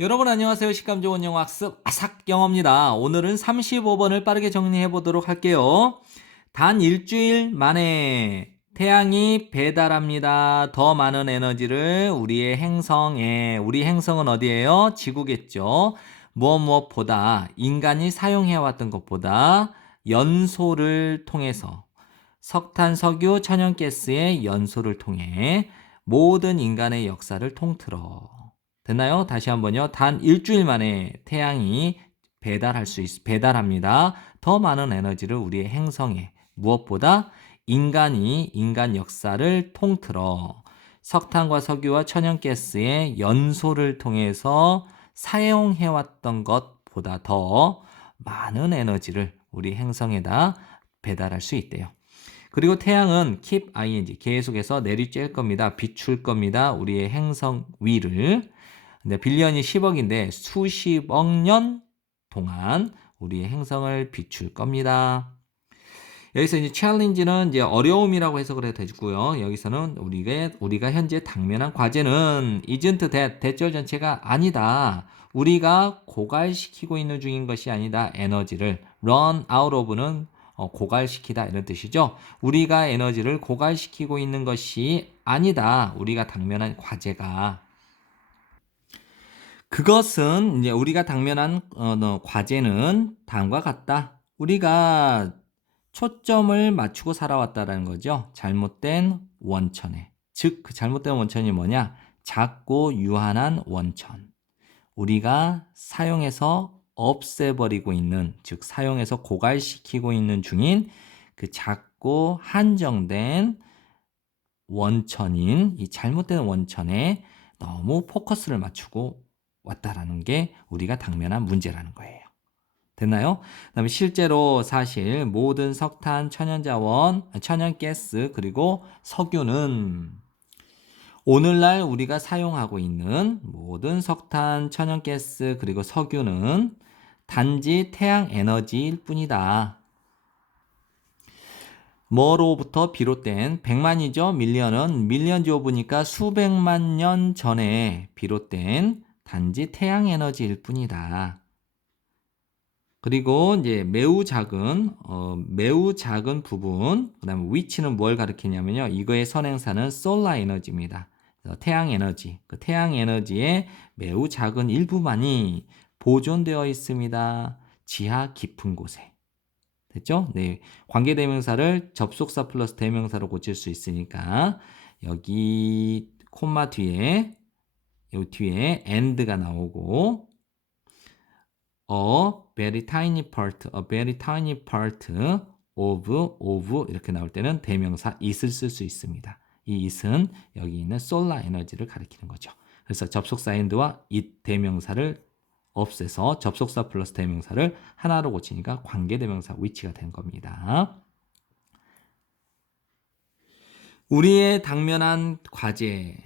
여러분 안녕하세요. 식감 좋은 영어 학습 아삭영어입니다. 오늘은 35번을 빠르게 정리해 보도록 할게요. 단 일주일 만에 태양이 배달합니다. 더 많은 에너지를 우리의 행성에, 우리 행성은 어디예요? 지구겠죠. 무엇보다 인간이 사용해왔던 것보다 연소를 통해서 석탄, 석유, 천연가스의 연소를 통해 모든 인간의 역사를 통틀어. 됐나요? 다시 한번요. 단 일주일 만에 태양이 배달합니다. 더 많은 에너지를 우리의 행성에. 무엇보다 인간 역사를 통틀어 석탄과 석유와 천연가스의 연소를 통해서 사용해왔던 것보다 더 많은 에너지를 우리 행성에다 배달할 수 있대요. 그리고 태양은 keep ing 계속해서 내리쬐을 겁니다. 비출 겁니다. 우리의 행성 위를. 근데 빌리언이 10억인데 수십억 년 동안 우리의 행성을 비출 겁니다. 여기서 이제 challenge는 이제 어려움이라고 해석을 해도 되고요. 여기서는 우리가 현재 당면한 과제는 isn't that 대절 전체가 아니다. 우리가 고갈시키고 있는 중인 것이 아니다. 에너지를 run out of는 고갈시키다 이런 뜻이죠. 우리가 에너지를 고갈시키고 있는 것이 아니다. 우리가 당면한 과제가. 그것은 이제 우리가 당면한 과제는 다음과 같다. 우리가 초점을 맞추고 살아왔다라는 거죠. 잘못된 원천에. 즉, 그 잘못된 원천이 뭐냐? 작고 유한한 원천. 우리가 사용해서 없애버리고 있는, 즉 사용해서 고갈시키고 있는 중인 그 작고 한정된 원천인 이 잘못된 원천에 너무 포커스를 맞추고 왔다라는 게 우리가 당면한 문제라는 거예요. 됐나요? 그다음에 실제로 사실 모든 석탄, 천연자원, 천연가스 그리고 석유는 오늘날 우리가 사용하고 있는 모든 석탄, 천연가스 그리고 석유는 단지 태양 에너지일 뿐이다. 뭐로부터 비롯된 백만이죠. 밀리언은 밀리언 오브니까 수백만 년 전에 비롯된 단지 태양 에너지일 뿐이다. 그리고 이제 매우 작은 부분, 그다음에 위치는 뭘 가리키냐면요. 이거의 선행사는 솔라 에너지입니다. 그래서 태양 에너지, 그 태양 에너지의 매우 작은 일부만이 보존되어 있습니다. 지하 깊은 곳에. 됐죠? 네. 관계대명사를 접속사 플러스 대명사로 고칠 수 있으니까 여기 콤마 뒤에 여기 뒤에 and가 나오고 a very tiny part of 이렇게 나올 때는 대명사 it을 쓸 수 있습니다. 이 it은 여기 있는 솔라 에너지를 가리키는 거죠. 그래서 접속사 and와 it 대명사를 없애서 접속사 플러스 대명사를 하나로 고치니까 관계대명사 which가 된 겁니다. 우리의 당면한 과제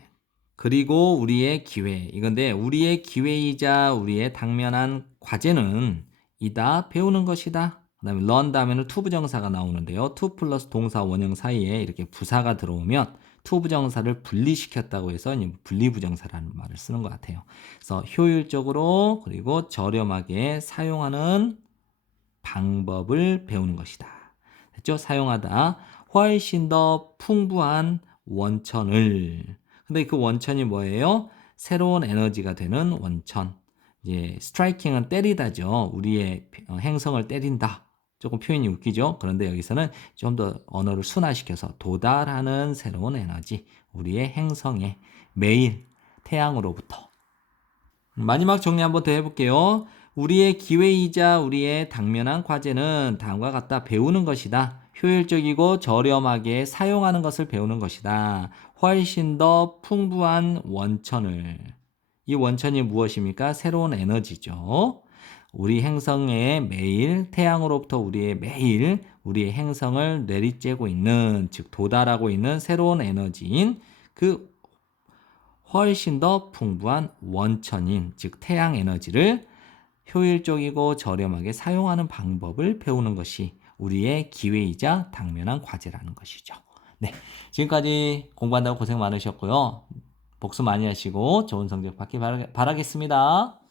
그리고 우리의 기회 이건데 우리의 기회이자 우리의 당면한 과제는 이다 배우는 것이다. 그 다음에 learn 다음에는 to 부정사가 나오는데요. to 플러스 동사 원형 사이에 이렇게 부사가 들어오면 to 부정사를 분리시켰다고 해서 분리부정사라는 말을 쓰는 것 같아요. 그래서 효율적으로 그리고 저렴하게 사용하는 방법을 배우는 것이다. 됐죠? 사용하다. 훨씬 더 풍부한 원천을. 근데 그 원천이 뭐예요? 새로운 에너지가 되는 원천. 이제 스트라이킹은 때리다죠. 우리의 행성을 때린다. 조금 표현이 웃기죠? 그런데 여기서는 좀 더 언어를 순화시켜서 도달하는 새로운 에너지. 우리의 행성에 매일 태양으로부터. 마지막 정리 한번 더 해볼게요. 우리의 기회이자 우리의 당면한 과제는 다음과 같다. 배우는 것이다. 효율적이고 저렴하게 사용하는 것을 배우는 것이다. 훨씬 더 풍부한 원천을. 이 원천이 무엇입니까? 새로운 에너지죠. 우리 행성에 매일 태양으로부터 매일 우리의 행성을 내리쬐고 있는 즉 도달하고 있는 새로운 에너지인 그 훨씬 더 풍부한 원천인 즉 태양 에너지를 효율적이고 저렴하게 사용하는 방법을 배우는 것이 우리의 기회이자 당면한 과제라는 것이죠. 네, 지금까지 공부한다고 고생 많으셨고요. 복습 많이 하시고 좋은 성적 받기 바라겠습니다.